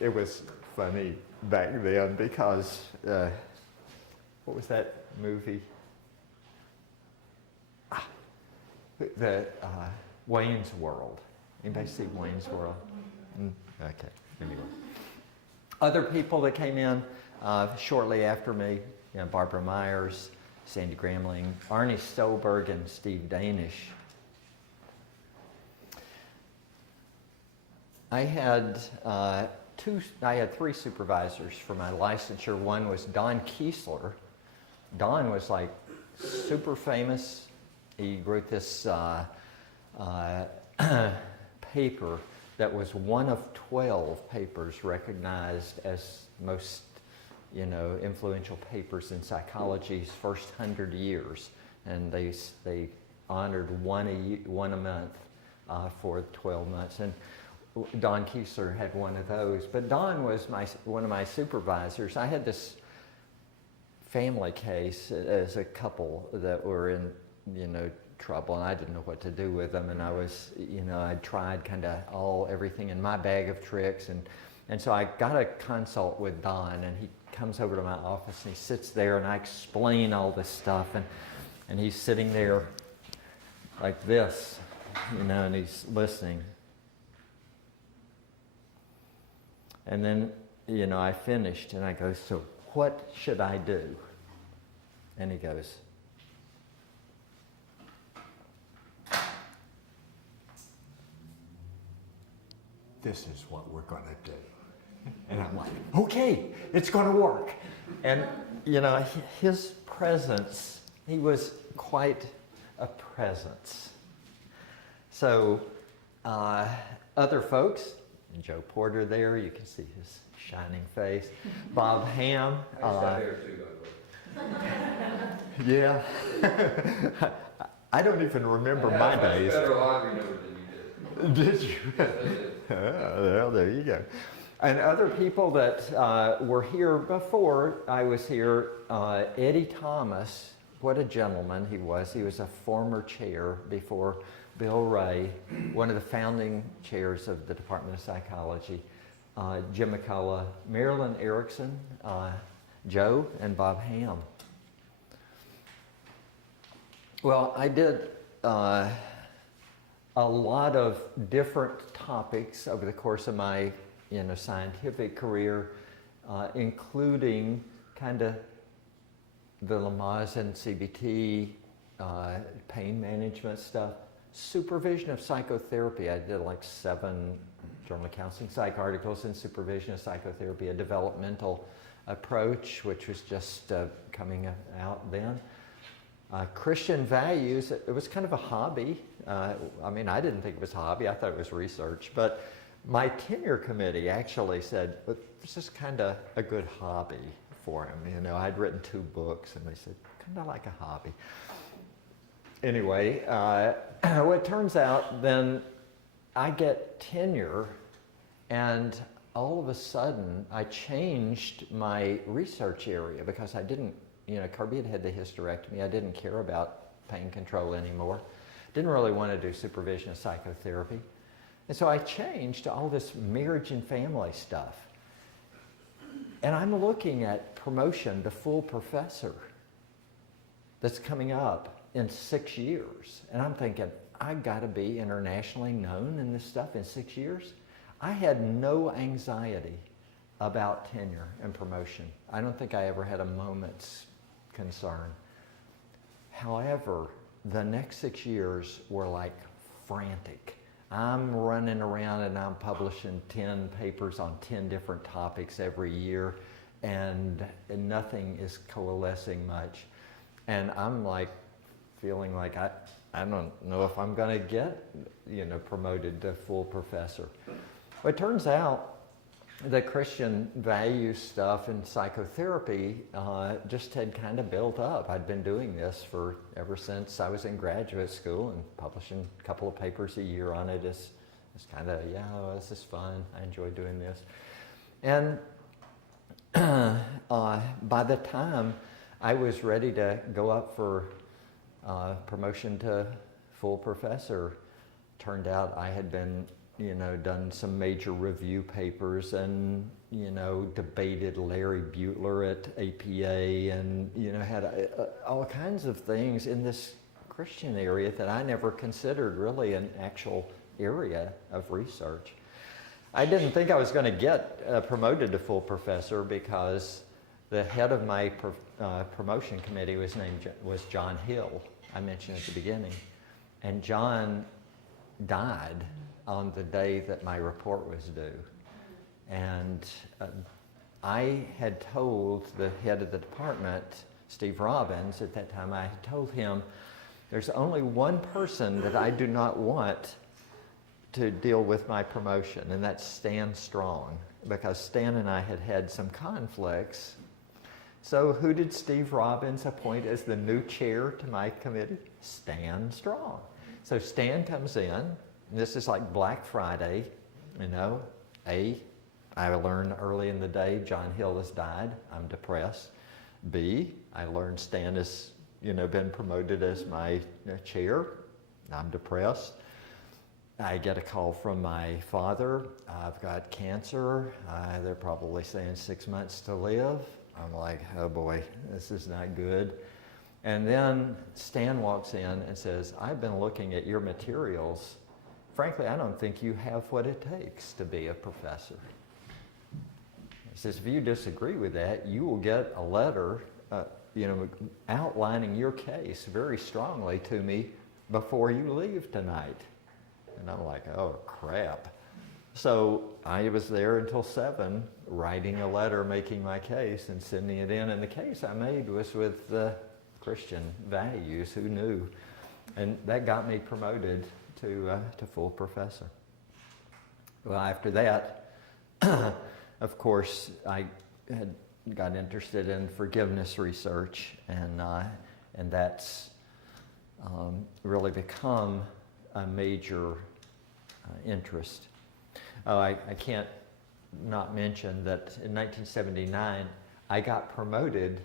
It was funny back then because, what was that movie? Wayne's World. Anybody see Wayne's World? Okay, anyway. Other people that came in shortly after me, Barbara Myers, Sandy Gramling, Arnie Stolberg, and Steve Danish. I had 3 supervisors for my licensure. One was Don Kiesler. Don was like super famous. He wrote this paper that was one of 12 papers recognized as most, influential papers in psychology's first 100 years. And they honored one a month for 12 months. And Don Kiesler had one of those. But Don was one of my supervisors. I had this family case as a couple that were in, trouble, and I didn't know what to do with them. And I was, I'd tried kind of everything in my bag of tricks. And so I got a consult with Don, and he comes over to my office and he sits there, and I explain all this stuff. And he's sitting there like this, and he's listening. And then, I finished, and I go, so what should I do? And he goes, this is what we're going to do. And I'm like, okay, it's going to work. And, his presence, he was quite a presence. So other folks, Joe Porter there, you can see his shining face. Bob Ham. Yeah. I don't even remember my days. Better laundry number than you did. Did you? Well, there you go. And other people that were here before I was here, Eddie Thomas, what a gentleman he was. He was a former chair before Bill Ray, one of the founding chairs of the Department of Psychology. Jim McCullough, Marilyn Erickson, Joe, and Bob Ham. Well, I did a lot of different topics over the course of my scientific career, including kind of the Lamaze and CBT, pain management stuff, supervision of psychotherapy. I did like 7 Journal of Counseling Psych articles in supervision of psychotherapy, a developmental approach, which was just coming out then. Christian values, it was kind of a hobby. I didn't think it was a hobby, I thought it was research, but my tenure committee actually said, but this is kind of a good hobby for him. I'd written 2 books, and they said, kind of like a hobby. Anyway, well, it turns out then I get tenure, and all of a sudden I changed my research area because I didn't, Kirby had had the hysterectomy. I didn't care about pain control anymore. Didn't really want to do supervision of psychotherapy. And so I changed to all this marriage and family stuff. And I'm looking at promotion to full professor that's coming up in 6 years. And I'm thinking, I've got to be internationally known in this stuff in 6 years. I had no anxiety about tenure and promotion. I don't think I ever had a moment's concern. However, the next 6 years were like frantic. I'm running around and I'm publishing 10 papers on 10 different topics every year, and nothing is coalescing much. And I'm like feeling like I don't know if I'm going to get promoted to full professor. Well, it turns out the Christian value stuff in psychotherapy just had kind of built up. I'd been doing this ever since I was in graduate school, and publishing a couple of papers a year on it is kind of, this is fun. I enjoy doing this. And by the time I was ready to go up for promotion to full professor, turned out I had been done some major review papers and, debated Larry Butler at APA and, had all kinds of things in this Christian area that I never considered really an actual area of research. I didn't think I was going to get promoted to full professor because the head of my promotion committee was John Hill, I mentioned at the beginning. And John died on the day that my report was due. And I had told the head of the department, Steve Robbins, at that time, I had told him, there's only one person that I do not want to deal with my promotion, and that's Stan Strong, because Stan and I had had some conflicts. So who did Steve Robbins appoint as the new chair to my committee? Stan Strong. So Stan comes in, and this is like Black Friday, you know. I learned early in the day John Hill has died. I'm depressed. B, I learned Stan has, been promoted as my chair. I'm depressed. I get a call from my father. I've got cancer. They're probably saying 6 months to live. I'm like, oh boy, this is not good. And then Stan walks in and says, I've been looking at your materials. Frankly, I don't think you have what it takes to be a professor. He says, if you disagree with that, you will get a letter, outlining your case very strongly to me before you leave tonight. And I'm like, oh crap. So I was there until 7, writing a letter, making my case and sending it in. And the case I made was with Christian values. Who knew? And that got me promoted to full professor. Well, after that, of course, I had got interested in forgiveness research, and that's really become a major interest. I can't not mention that in 1979, I got promoted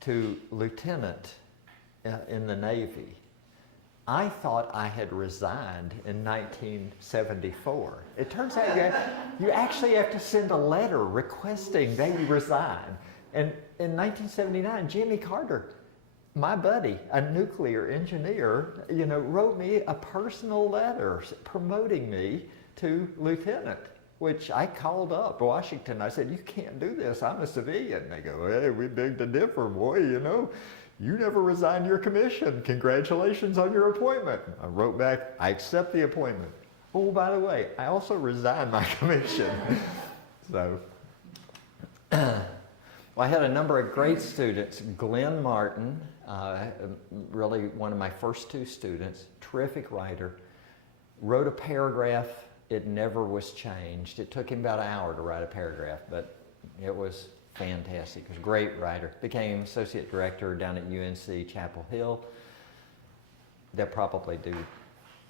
to lieutenant in the Navy. I thought I had resigned in 1974. It turns out you actually have to send a letter requesting that you resign. And in 1979, Jimmy Carter, my buddy, a nuclear engineer, wrote me a personal letter promoting me to lieutenant, which I called up Washington. I said, you can't do this. I'm a civilian. They go, hey, we beg to differ, boy, You never resigned your commission. Congratulations on your appointment. I wrote back, I accept the appointment. Oh, by the way, I also resigned my commission. So, I had a number of great students. Glenn Martin, really one of my first 2 students, terrific writer, wrote a paragraph. It never was changed. It took him about an hour to write a paragraph, but it was fantastic. He was a great writer. Became associate director down at UNC Chapel Hill. They'll probably do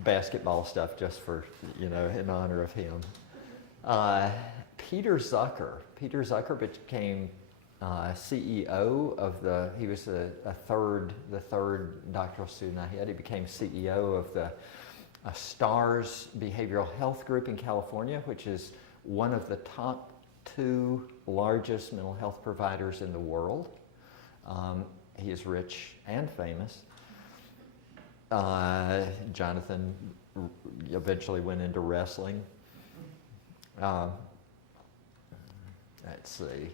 basketball stuff just for, in honor of him. Peter Zucker became CEO of he was the third doctoral student I had. He became CEO of the STARS Behavioral Health Group in California, which is one of the top 2 largest mental health providers in the world. He is rich and famous. Jonathan eventually went into wrestling. Let's see.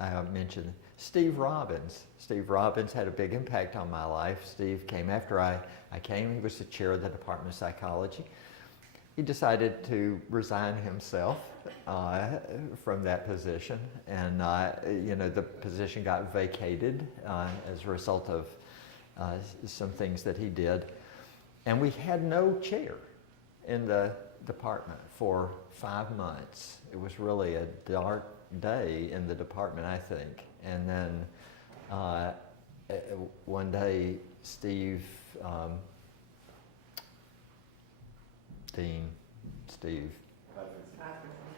I mentioned Steve Robbins. Steve Robbins had a big impact on my life. Steve came after I came. He was the chair of the Department of Psychology. He decided to resign himself from that position, and the position got vacated as a result of some things that he did, and we had no chair in the department for 5 months. It was really a dark day in the department, I think. And then one day, Steve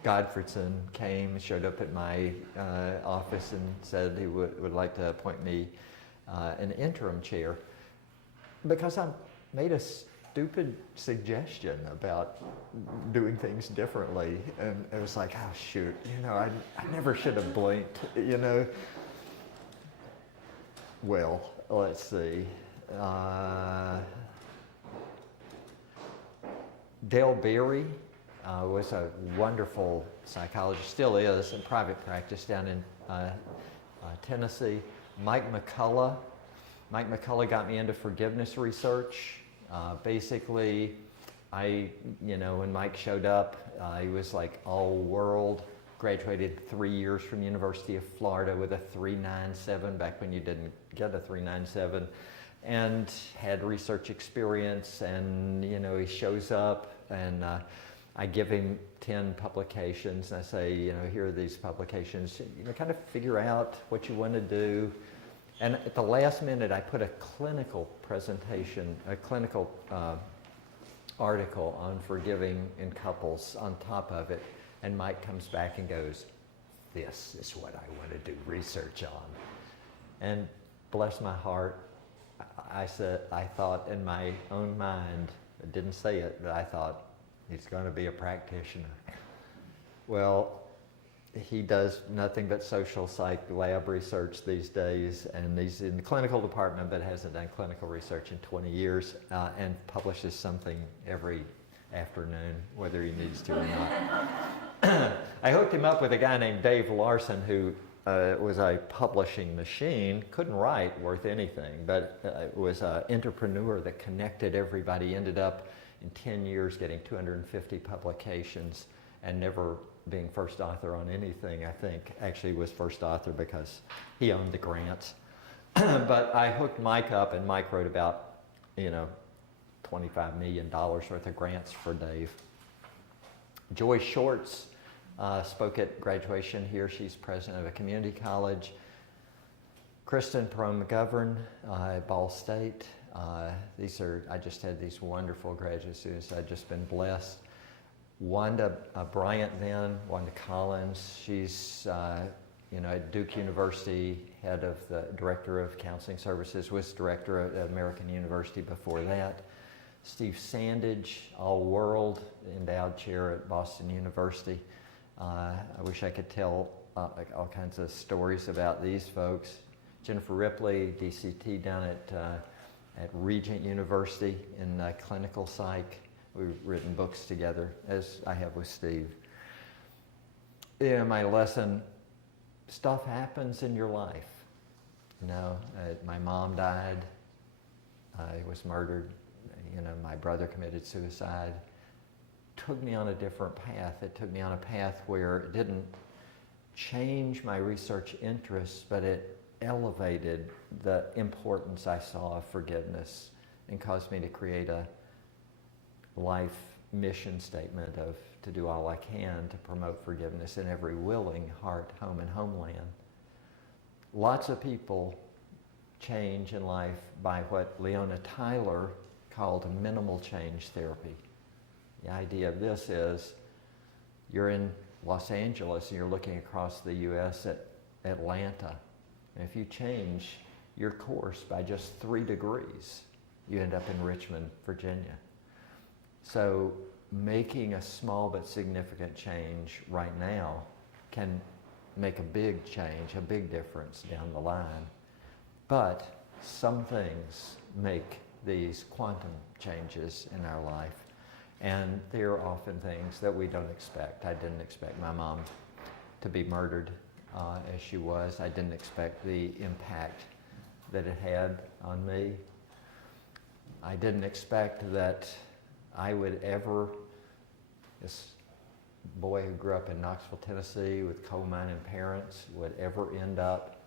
Godfredson showed up at my office and said he would like to appoint me an interim chair because I made a stupid suggestion about doing things differently, and it was like, oh shoot, I never should have blinked, Well, let's see. Dale Berry was a wonderful psychologist, still is, in private practice down in Tennessee. Mike McCullough got me into forgiveness research. Basically, when Mike showed up, he was like all world, graduated 3 years from the University of Florida with a 397 back when you didn't get a 397, and had research experience, and he shows up, and I give him 10 publications, and I say, here are these publications. Kind of figure out what you want to do. And at the last minute, I put a clinical presentation, a clinical article on forgiving in couples on top of it. And Mike comes back and goes, "This is what I want to do research on." And bless my heart, I thought in my own mind, I didn't say it, but I thought, he's going to be a practitioner. Well, he does nothing but social psych lab research these days, and he's in the clinical department but hasn't done clinical research in 20 years, and publishes something every afternoon, whether he needs to or not. I hooked him up with a guy named Dave Larson, who was a publishing machine, couldn't write worth anything, but was an entrepreneur that connected everybody, ended up in 10 years getting 250 publications and never being first author on anything. I think actually was first author because he owned the grants. But I hooked Mike up, and Mike wrote about, $25 million worth of grants for Dave. Joy Shorts spoke at graduation here. She's president of a community college. Kristen Perone-McGovern at Ball State. I just had these wonderful graduate students. I've just been blessed. Wanda Bryant Wanda Collins, she's at Duke University, head of the director of counseling services, was director at American University before that. Steve Sandage, all-world endowed chair at Boston University. I wish I could tell all kinds of stories about these folks. Jennifer Ripley, DCT down at Regent University in clinical psych. We've written books together, as I have with Steve. My lesson, stuff happens in your life. My mom died. I was murdered. My brother committed suicide. Took me on a different path. It took me on a path where it didn't change my research interests, but it elevated the importance I saw of forgiveness and caused me to create a life mission statement to do all I can to promote forgiveness in every willing heart, home, and homeland. Lots of people change in life by what Leona Tyler called minimal change therapy. The idea of this is you're in Los Angeles and you're looking across the U.S. at Atlanta. And if you change your course by just 3 degrees, you end up in Richmond, Virginia. So making a small but significant change right now can make a big change, a big difference down the line. But some things make these quantum changes in our life. And they're often things that we don't expect. I didn't expect my mom to be murdered as she was. I didn't expect the impact that it had on me. I didn't expect that I would ever, this boy who grew up in Knoxville, Tennessee with coal mining parents, would ever end up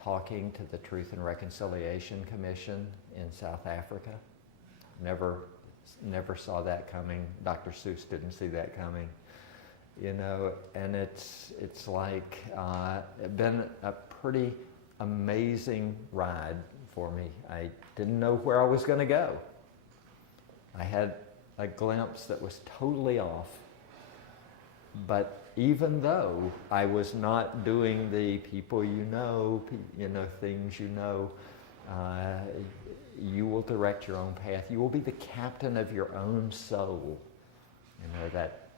talking to the Truth and Reconciliation Commission in South Africa. Never saw that coming. Dr. Seuss didn't see that coming. And it's like been a pretty amazing ride for me. I didn't know where I was going to go. I had a glimpse that was totally off. But even though I was not doing the people things you will direct your own path. You will be the captain of your own soul. That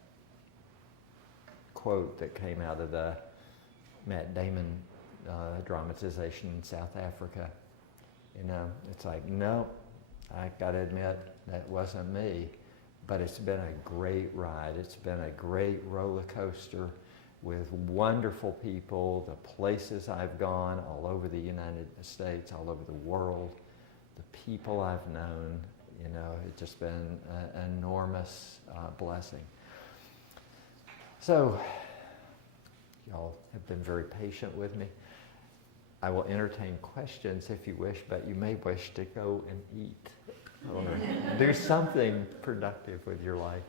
quote that came out of the Matt Damon dramatization in South Africa. It's like, no, I gotta admit, that wasn't me. But it's been a great ride. It's been a great roller coaster with wonderful people, the places I've gone all over the United States, all over the world, the people I've known. It's just been an enormous blessing. So, y'all have been very patient with me. I will entertain questions if you wish, but you may wish to go and eat or do something productive with your life.